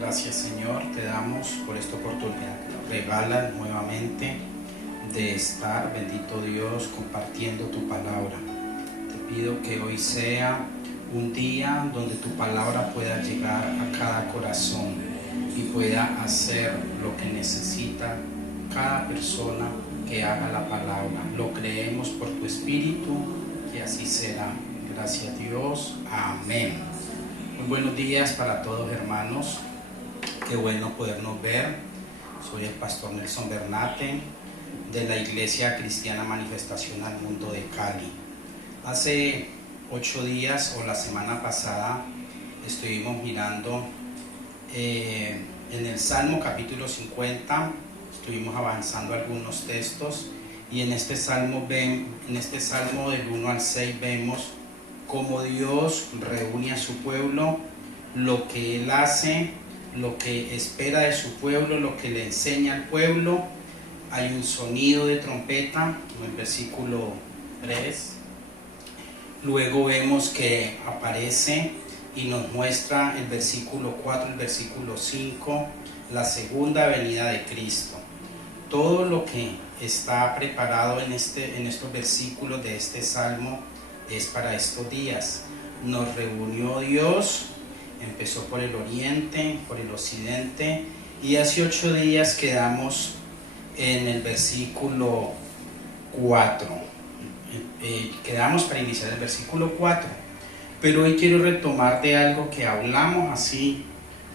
Gracias, Señor, te damos por esta oportunidad que nos regalas nuevamente de estar, bendito Dios, compartiendo tu palabra. Te pido que hoy sea un día donde tu palabra pueda llegar a cada corazón y pueda hacer lo que necesita cada persona que haga la palabra. Lo creemos por tu Espíritu, que así será. Gracias, Dios. Amén. Muy buenos días para todos, hermanos. Qué bueno podernos ver. Soy el pastor Nelson Bernate de la Iglesia Cristiana Manifestación al Mundo de Cali. Hace 8 días o la semana pasada estuvimos mirando en el Salmo capítulo 50, estuvimos avanzando algunos textos y en este salmo del 1 al 6 vemos cómo Dios reúne a su pueblo, lo que Él hace, lo que espera de su pueblo, lo que le enseña al pueblo. Hay un sonido de trompeta en el versículo 3. Luego vemos que aparece y nos muestra el versículo 4, el versículo 5, la segunda venida de Cristo. Todo lo que está preparado en estos versículos de este salmo es para estos días. Nos reunió Dios. Empezó por el oriente, por el occidente, y hace 8 días quedamos en el versículo 4. Quedamos para iniciar el versículo 4, pero hoy quiero retomar de algo que hablamos así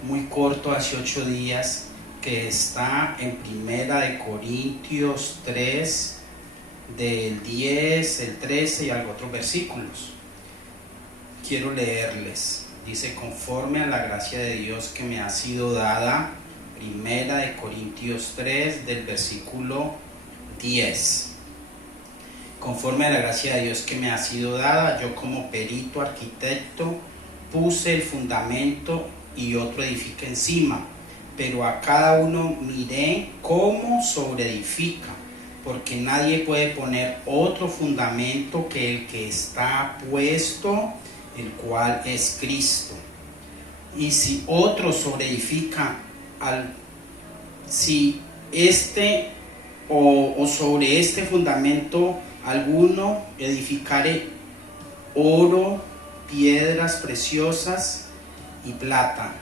muy corto hace 8 días, que está en Primera de Corintios 3, del 10, el 13 y algo otros versículos. Quiero leerles. Dice: conforme a la gracia de Dios que me ha sido dada, Primera de Corintios 3, del versículo 10. Conforme a la gracia de Dios que me ha sido dada, yo como perito arquitecto puse el fundamento y otro edifica encima, pero a cada uno miré cómo sobreedifica, porque nadie puede poner otro fundamento que el que está puesto, el cual es Cristo. Y si otro sobreedifica si este o sobre este fundamento alguno edificare oro, piedras preciosas y plata.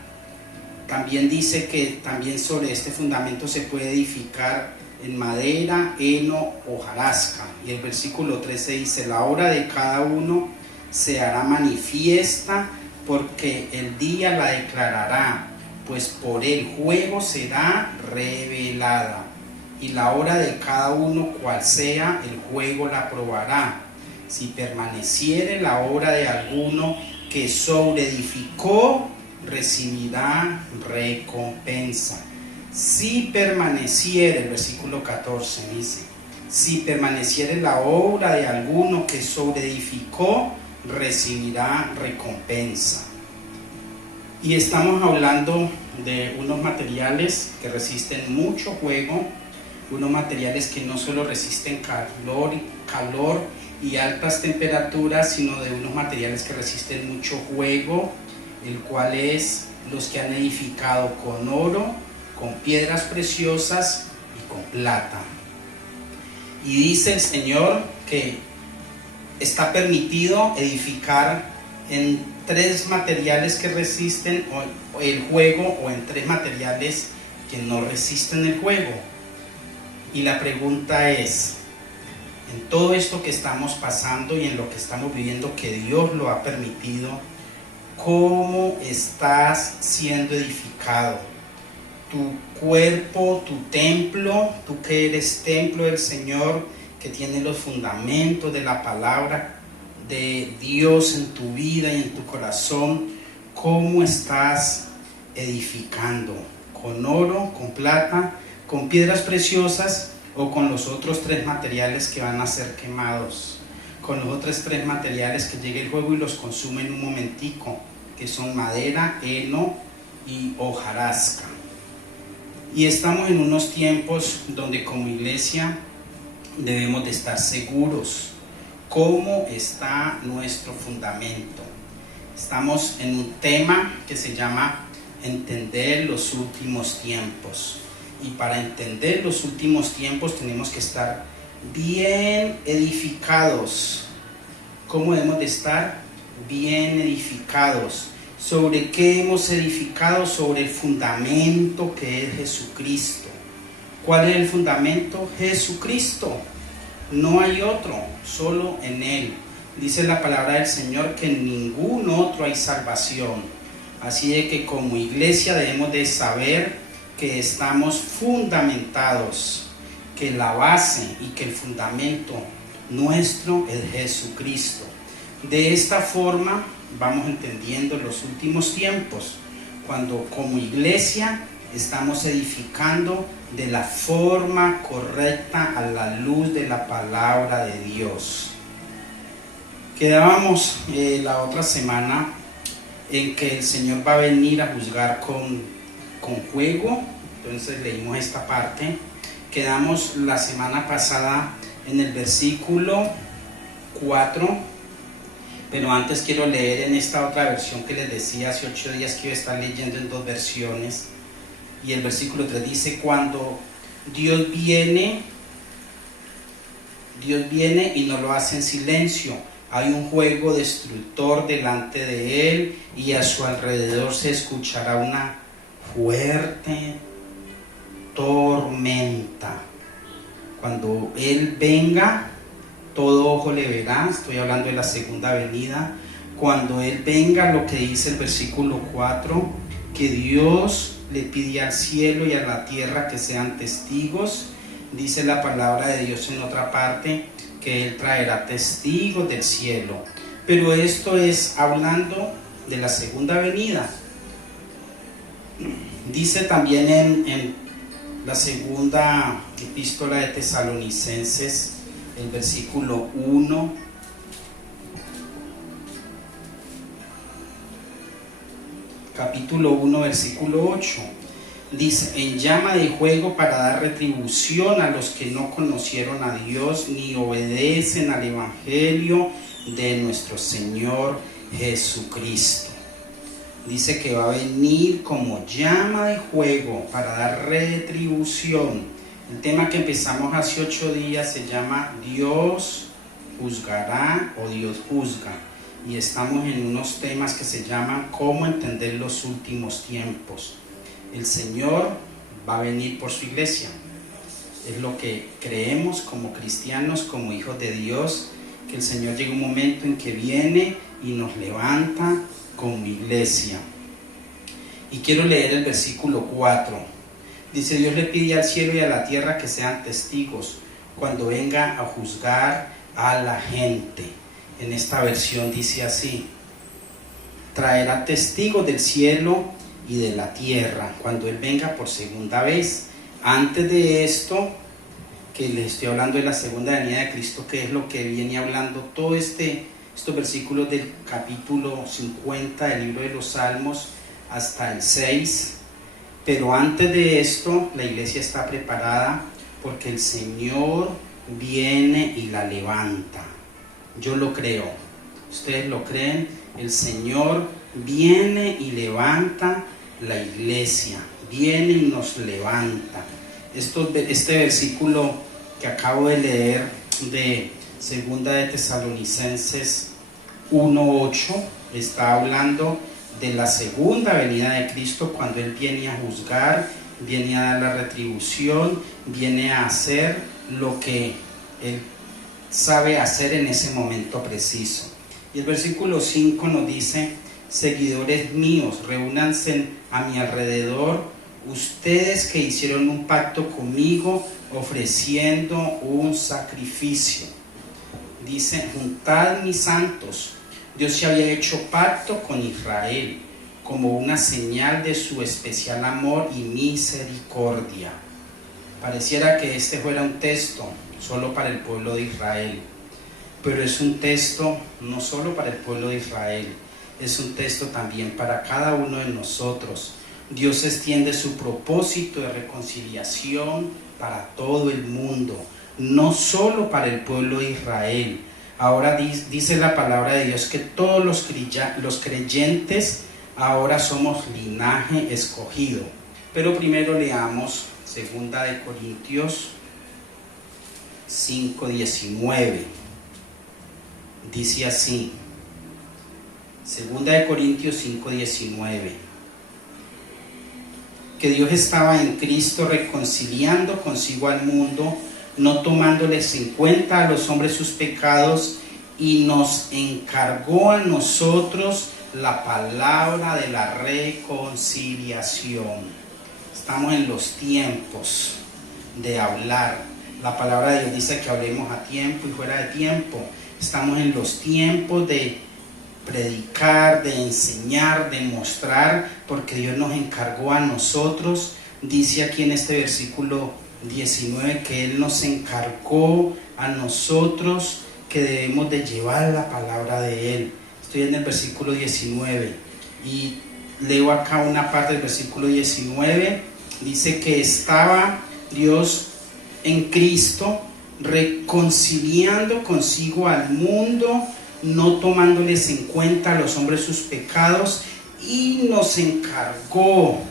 También dice que también sobre este fundamento se puede edificar en madera, heno o hojarasca. Y el versículo 13 dice: la obra de cada uno se hará manifiesta, porque el día la declarará, pues por el juego será revelada, y la obra de cada uno cual sea, el juego la probará. Si permaneciere la obra de alguno que sobreedificó, recibirá recompensa. Si permaneciere, el versículo 14 dice: si permaneciere la obra de alguno que sobreedificó, recibirá recompensa. Y estamos hablando de unos materiales que resisten mucho fuego, unos materiales que no solo resisten calor y altas temperaturas, sino de unos materiales que resisten mucho fuego, el cual es los que han edificado con oro, con piedras preciosas y con plata. Y dice el Señor que está permitido edificar en 3 materiales que resisten el fuego, o en 3 materiales que no resisten el fuego. Y la pregunta es: en todo esto que estamos pasando y en lo que estamos viviendo, que Dios lo ha permitido, ¿cómo estás siendo edificado? Tu cuerpo, tu templo, tú que eres templo del Señor, que tiene los fundamentos de la palabra de Dios en tu vida y en tu corazón, ¿cómo estás edificando? ¿Con oro, con plata, con piedras preciosas, o con los otros 3 materiales que van a ser quemados? Con los otros 3 materiales que llegue el fuego y los consume en un momentico, que son madera, heno y hojarasca. Y estamos en unos tiempos donde como iglesia debemos de estar seguros. ¿Cómo está nuestro fundamento? Estamos en un tema que se llama entender los últimos tiempos. Y para entender los últimos tiempos tenemos que estar bien edificados. ¿Cómo debemos de estar? Bien edificados. ¿Sobre qué hemos edificado? Sobre el fundamento que es Jesucristo. ¿Cuál es el fundamento? Jesucristo. No hay otro, solo en Él. Dice la palabra del Señor que en ningún otro hay salvación. Así de que como iglesia debemos de saber que estamos fundamentados, que la base y que el fundamento nuestro es Jesucristo. De esta forma vamos entendiendo los últimos tiempos, cuando como iglesia estamos edificando de la forma correcta a la luz de la palabra de Dios. Quedábamos la otra semana en que el Señor va a venir a juzgar con fuego. Entonces leímos esta parte. Quedamos la semana pasada en el versículo 4, pero antes quiero leer en esta otra versión que les decía hace 8 días que iba a estar leyendo en 2 versiones. Y el versículo 3 dice: cuando Dios viene y no lo hace en silencio. Hay un fuego destructor delante de Él y a su alrededor se escuchará una fuerte tormenta. Cuando Él venga, todo ojo le verá. Estoy hablando de la segunda venida. Cuando Él venga, lo que dice el versículo 4, que Dios le pide al cielo y a la tierra que sean testigos. Dice la palabra de Dios en otra parte que Él traerá testigos del cielo. Pero esto es hablando de la segunda venida. Dice también en la segunda epístola de Tesalonicenses, el versículo 1, capítulo 1, versículo 8. Dice: en llama de fuego para dar retribución a los que no conocieron a Dios ni obedecen al evangelio de nuestro Señor Jesucristo. Dice que va a venir como llama de fuego para dar retribución. El tema que empezamos hace 8 días se llama Dios juzgará o Dios juzga. Y estamos en unos temas que se llaman cómo entender los últimos tiempos. El Señor va a venir por su iglesia. Es lo que creemos como cristianos, como hijos de Dios, que el Señor llega un momento en que viene y nos levanta como iglesia. Y quiero leer el versículo 4. Dice: Dios le pide al cielo y a la tierra que sean testigos cuando venga a juzgar a la gente. En esta versión dice así: traerá testigos del cielo y de la tierra cuando Él venga por segunda vez. Antes de esto, que les estoy hablando de la segunda venida de Cristo, que es lo que viene hablando todo estos versículos del capítulo 50 del libro de los Salmos hasta el 6. Pero antes de esto, la iglesia está preparada porque el Señor viene y la levanta. Yo lo creo. ¿Ustedes lo creen? El Señor viene y levanta la iglesia. Viene y nos levanta. Este versículo que acabo de leer de segunda de Tesalonicenses 1:8 está hablando de la segunda venida de Cristo, cuando Él viene a juzgar, viene a dar la retribución, viene a hacer lo que Él sabe hacer en ese momento preciso. Y el versículo 5 nos dice: seguidores míos, reúnanse a mi alrededor, ustedes que hicieron un pacto conmigo ofreciendo un sacrificio. Dice: juntad mis santos. Dios se había hecho pacto con Israel como una señal de su especial amor y misericordia. Pareciera que este fuera un texto solo para el pueblo de Israel, pero es un texto no solo para el pueblo de Israel, es un texto también para cada uno de nosotros. Dios extiende su propósito de reconciliación para todo el mundo, no solo para el pueblo de Israel. Ahora dice la palabra de Dios que todos los creyentes ahora somos linaje escogido. Pero primero leamos 2 Corintios 5:19. Dice así, 2 Corintios 5:19, que Dios estaba en Cristo reconciliando consigo al mundo, no tomándoles en cuenta a los hombres sus pecados, y nos encargó a nosotros la palabra de la reconciliación. Estamos en los tiempos de hablar. La palabra de Dios dice que hablemos a tiempo y fuera de tiempo. Estamos en los tiempos de predicar, de enseñar, de mostrar, porque Dios nos encargó a nosotros. Dice aquí en este versículo 19 que Él nos encargó a nosotros que debemos de llevar la palabra de Él. Estoy en el versículo 19 y leo acá una parte del versículo 19. Dice que estaba Dios en Cristo reconciliando consigo al mundo, no tomándoles en cuenta a los hombres sus pecados, y nos encargó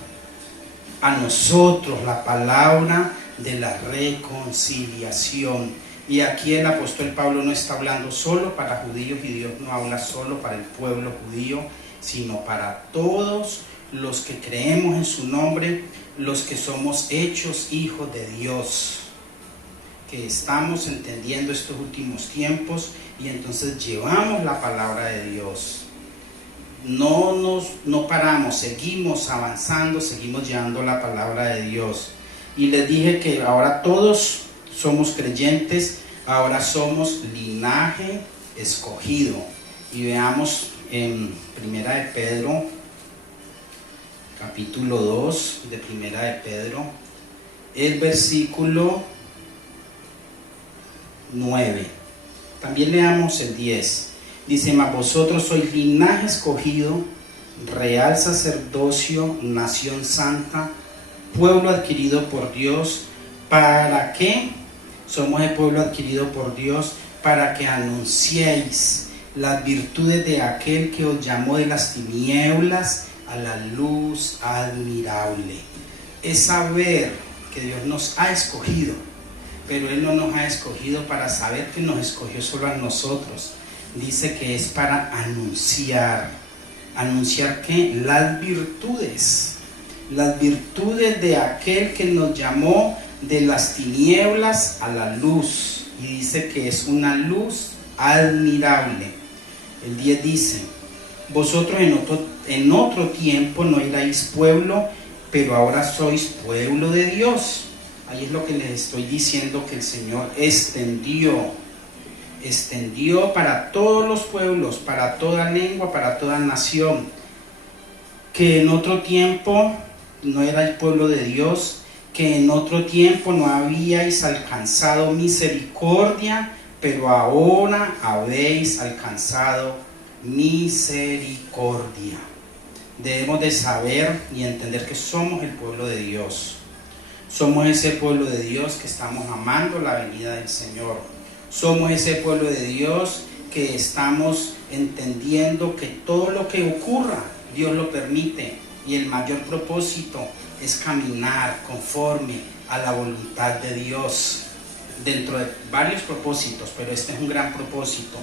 a nosotros la palabra de la reconciliación. Y aquí el apóstol Pablo no está hablando solo para judíos, y Dios no habla solo para el pueblo judío, sino para todos los que creemos en su nombre, los que somos hechos hijos de Dios, que estamos entendiendo estos últimos tiempos y entonces llevamos la palabra de Dios. No paramos, seguimos avanzando, seguimos llevando la palabra de Dios. Y les dije que ahora todos somos creyentes, ahora somos linaje escogido. Y veamos en Primera de Pedro, capítulo 2 de Primera de Pedro, el versículo 9. También leamos el 10. Dice: mas vosotros sois linaje escogido, real sacerdocio, nación santa, pueblo adquirido por Dios. ¿Para qué? Somos el pueblo adquirido por Dios, para que anunciéis las virtudes de aquel que os llamó de las tinieblas a la luz admirable. Es saber que Dios nos ha escogido, pero Él no nos ha escogido para saber que nos escogió solo a nosotros. Dice que es para anunciar. ¿Anunciar qué? Las virtudes de aquel que nos llamó de las tinieblas a la luz. Y dice que es una luz admirable. El 10 dice: vosotros en otro tiempo no erais pueblo, pero ahora sois pueblo de Dios. Ahí es lo que les estoy diciendo, que el Señor extendió para todos los pueblos, para toda lengua, para toda nación. Que en otro tiempo no era el pueblo de Dios, que en otro tiempo no habíais alcanzado misericordia, pero ahora habéis alcanzado misericordia. Debemos de saber y entender que somos el pueblo de Dios. Somos ese pueblo de Dios que estamos amando la venida del Señor. Somos ese pueblo de Dios que estamos entendiendo que todo lo que ocurra, Dios lo permite, y el mayor propósito es caminar conforme a la voluntad de Dios, dentro de varios propósitos, pero este es un gran propósito: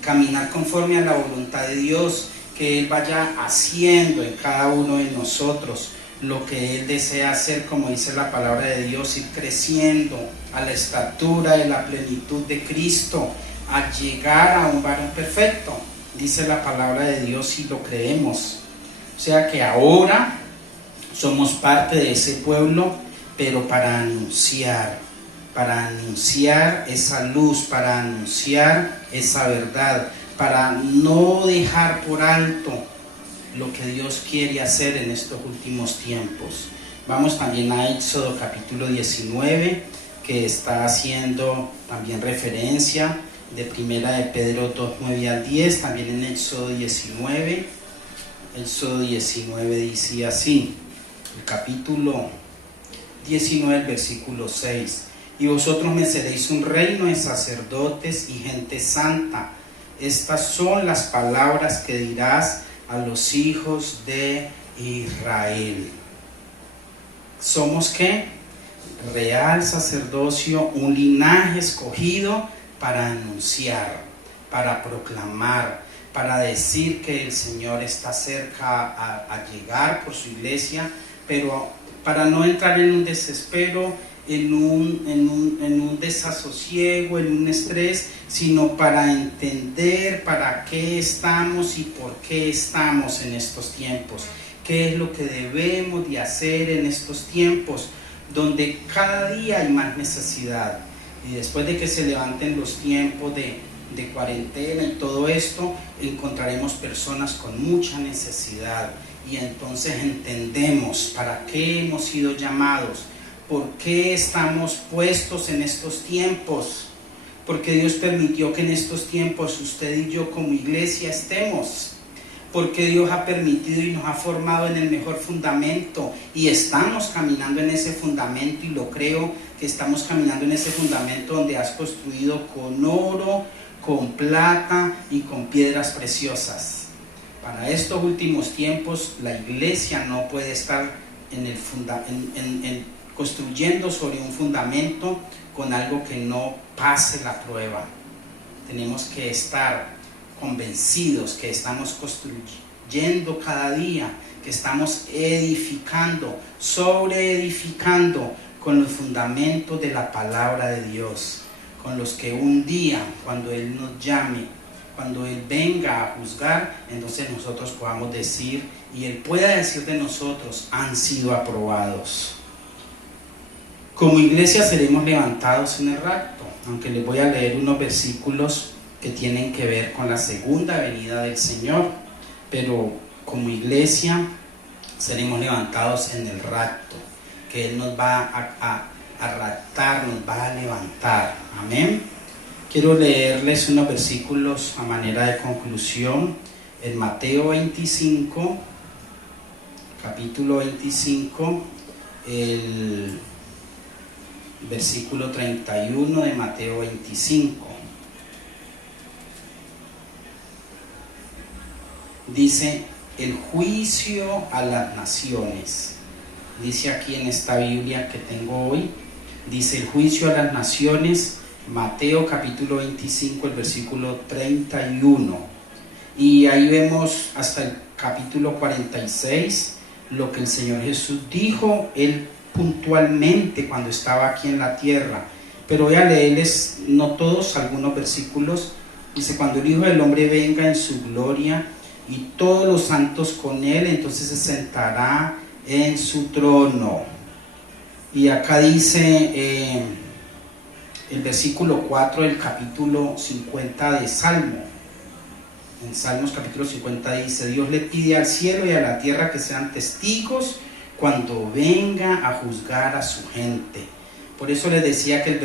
caminar conforme a la voluntad de Dios, que Él vaya haciendo en cada uno de nosotros lo que Él desea hacer, como dice la palabra de Dios, ir creciendo a la estatura de la plenitud de Cristo, a llegar a un varón perfecto, dice la palabra de Dios, y lo creemos. O sea que ahora somos parte de ese pueblo, pero para anunciar esa luz, para anunciar esa verdad, para no dejar por alto lo que Dios quiere hacer en estos últimos tiempos. Vamos también a Éxodo capítulo 19, que está haciendo también referencia de Primera de Pedro 2, 9 al 10, también en Éxodo 19. Éxodo 19 dice así, el capítulo 19, el versículo 6: y vosotros me seréis un reino de sacerdotes y gente santa. Estas son las palabras que dirás a los hijos de Israel. ¿Somos qué? Real sacerdocio, un linaje escogido para anunciar, para proclamar, para decir que el Señor está cerca a llegar por su iglesia, pero para no entrar en un desespero, en un desasosiego, en un estrés, sino para entender para qué estamos y por qué estamos en estos tiempos, qué es lo que debemos de hacer en estos tiempos, donde cada día hay más necesidad. Y después de que se levanten los tiempos de cuarentena y todo esto, encontraremos personas con mucha necesidad, y entonces entendemos para qué hemos sido llamados, por qué estamos puestos en estos tiempos, porque Dios permitió que en estos tiempos usted y yo como iglesia estemos, porque Dios ha permitido y nos ha formado en el mejor fundamento, y estamos caminando en ese fundamento, y lo creo que estamos caminando en ese fundamento donde has construido con oro, con plata y con piedras preciosas. Para estos últimos tiempos la iglesia no puede estar construyendo sobre un fundamento con algo que no pase la prueba. Tenemos que estar convencidos que estamos construyendo cada día, que estamos edificando, sobreedificando con los fundamentos de la palabra de Dios, con los que un día, cuando Él nos llame, cuando Él venga a juzgar, entonces nosotros podamos decir, y Él pueda decir de nosotros, han sido aprobados. Como iglesia seremos levantados en el rapto, aunque les voy a leer unos versículos que tienen que ver con la segunda venida del Señor, pero como iglesia seremos levantados en el rapto, que Él nos va a raptar, nos va a levantar. Amén. Quiero leerles unos versículos a manera de conclusión. En Mateo 25, capítulo 25, el versículo 31 de Mateo 25. Dice, el juicio a las naciones. Dice aquí en esta Biblia que tengo hoy, dice el juicio a las naciones, Mateo capítulo 25, el versículo 31. Y ahí vemos hasta el capítulo 46 lo que el Señor Jesús dijo, Él puntualmente cuando estaba aquí en la tierra. Pero voy a leerles, no todos, algunos versículos. Dice, cuando el Hijo del Hombre venga en su gloria y todos los santos con Él, entonces se sentará en su trono. Y acá dice el versículo 4 del capítulo 50 de Salmo. En Salmos capítulo 50 dice, Dios le pide al cielo y a la tierra que sean testigos cuando venga a juzgar a su gente. Por eso les decía que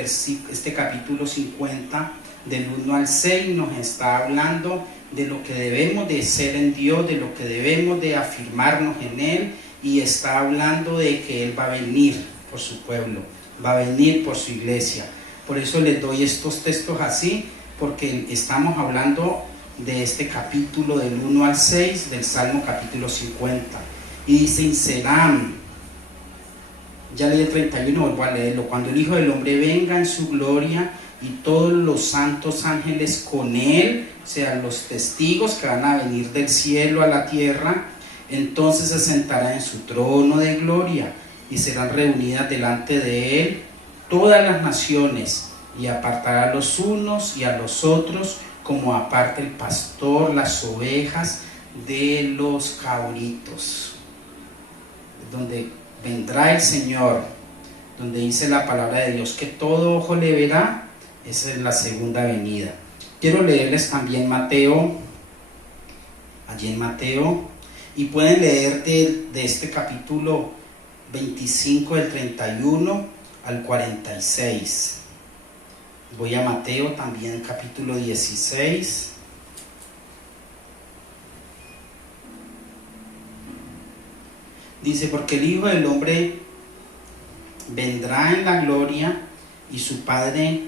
este capítulo 50 del 1 al 6 nos está hablando de lo que debemos de ser en Dios, de lo que debemos de afirmarnos en Él, y está hablando de que Él va a venir por su pueblo, va a venir por su iglesia. Por eso les doy estos textos así, porque estamos hablando de este capítulo del 1 al 6 del Salmo capítulo 50. Y dice, serán, ya leí el 31, vuelvo a leerlo, cuando el Hijo del Hombre venga en su gloria y todos los santos ángeles con Él, o sea, los testigos que van a venir del cielo a la tierra, entonces se sentará en su trono de gloria y serán reunidas delante de Él todas las naciones, y apartará a los unos y a los otros, como aparta el pastor las ovejas de los cabritos. Donde vendrá el Señor, donde dice la palabra de Dios que todo ojo le verá, esa es la segunda venida. Quiero leerles también Mateo, allí en Mateo, y pueden leer de este capítulo 25 del 31 al 46. Voy a Mateo también, capítulo 16. Dice, porque el Hijo del Hombre vendrá en la gloria y su Padre,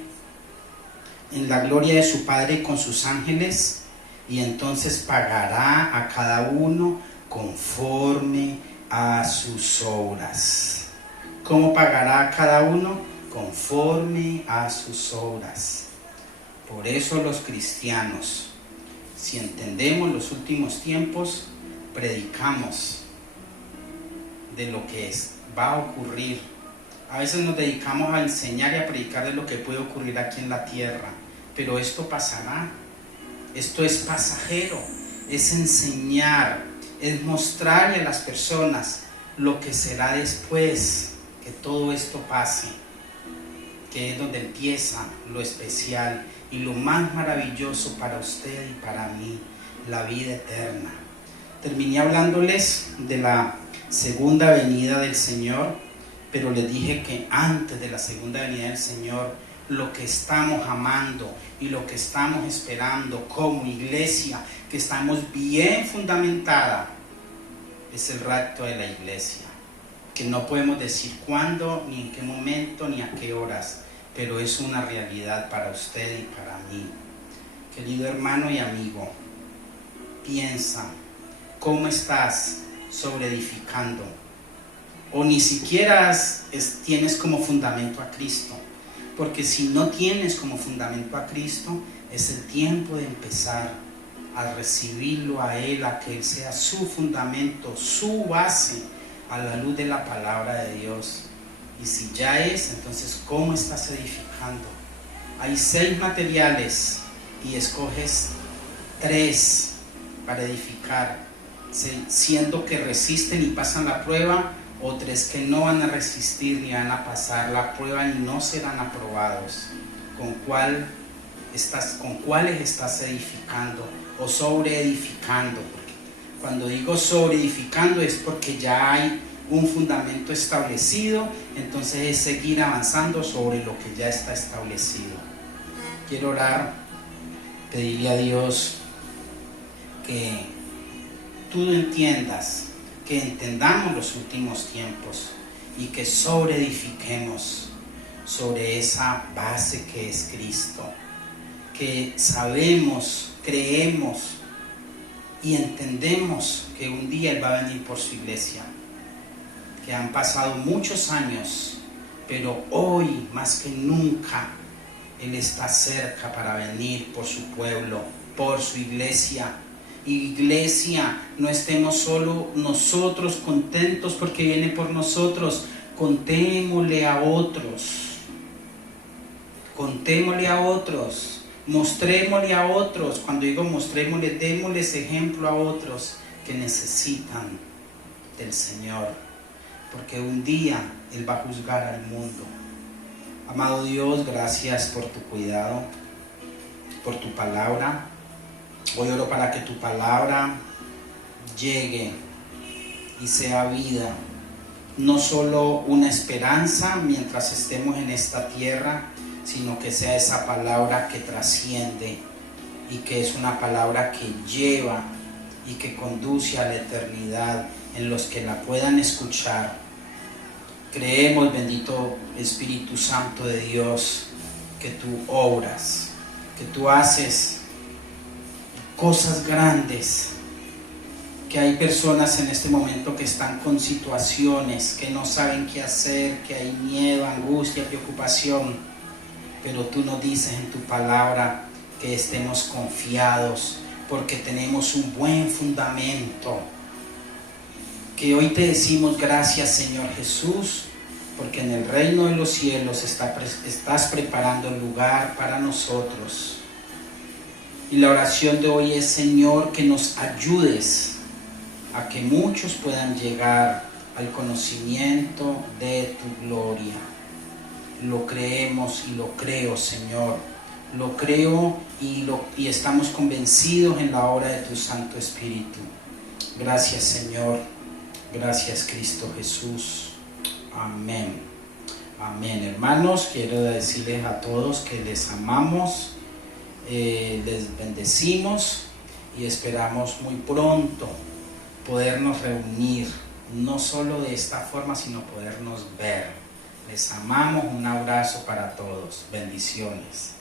en la gloria de su Padre con sus ángeles, y entonces pagará a cada uno conforme a sus obras. ¿Cómo pagará a cada uno? Conforme a sus obras. Por eso los cristianos, si entendemos los últimos tiempos, predicamos de lo que va a ocurrir. A veces nos dedicamos a enseñar y a predicar de lo que puede ocurrir aquí en la tierra, pero esto pasará. Esto es pasajero, es enseñar, es mostrarle a las personas lo que será después que todo esto pase, que es donde empieza lo especial y lo más maravilloso para usted y para mí, la vida eterna. Terminé hablándoles de la segunda venida del Señor, pero les dije que antes de la segunda venida del Señor, lo que estamos amando y lo que estamos esperando como iglesia, que estamos bien fundamentada, es el rapto de la iglesia, que no podemos decir cuándo, ni en qué momento, ni a qué horas, pero es una realidad para usted y para mí. Querido hermano y amigo, piensa, ¿cómo estás sobreedificando? O ni siquiera tienes como fundamento a Cristo. Porque si no tienes como fundamento a Cristo, es el tiempo de empezar a recibirlo a Él, a que Él sea su fundamento, su base, a la luz de la palabra de Dios. Y si ya es, entonces, ¿cómo estás edificando? Hay 6 materiales y escoges 3 para edificar, siendo que resisten y pasan la prueba, o 3 que no van a resistir ni van a pasar la prueba ni no serán aprobados. ¿Con cuáles estás edificando o sobreedificando? Porque cuando digo sobreedificando es porque ya hay un fundamento establecido, entonces es seguir avanzando sobre lo que ya está establecido. Quiero orar, pedirle a Dios que tú entiendas, que entendamos los últimos tiempos y que sobreedifiquemos sobre esa base que es Cristo, que sabemos, creemos y entendemos que un día Él va a venir por su iglesia, que han pasado muchos años, pero hoy más que nunca Él está cerca para venir por su pueblo, por su iglesia. Iglesia, no estemos solo nosotros contentos porque viene por nosotros, contémosle a otros, mostrémosle a otros. Cuando digo mostrémosle, démosles ejemplo a otros que necesitan del Señor, porque un día Él va a juzgar al mundo. Amado Dios, gracias por tu cuidado, por tu palabra. Hoy oro para que tu palabra llegue y sea vida, no solo una esperanza mientras estemos en esta tierra, sino que sea esa palabra que trasciende y que es una palabra que lleva y que conduce a la eternidad en los que la puedan escuchar. Creemos, bendito Espíritu Santo de Dios, que tú obras, que tú haces cosas grandes, que hay personas en este momento que están con situaciones, que no saben qué hacer, que hay miedo, angustia, preocupación, pero tú nos dices en tu palabra que estemos confiados porque tenemos un buen fundamento, que hoy te decimos gracias, Señor Jesús, porque en el reino de los cielos estás preparando el lugar para nosotros. Y la oración de hoy es, Señor, que nos ayudes a que muchos puedan llegar al conocimiento de tu gloria. Lo creemos y lo creo, Señor. Lo creo y estamos convencidos en la obra de tu Santo Espíritu. Gracias, Señor. Gracias, Cristo Jesús. Amén. Amén. Hermanos, quiero decirles a todos que les amamos. Les bendecimos y esperamos muy pronto podernos reunir, no solo de esta forma, sino podernos ver. Les amamos, un abrazo para todos, bendiciones.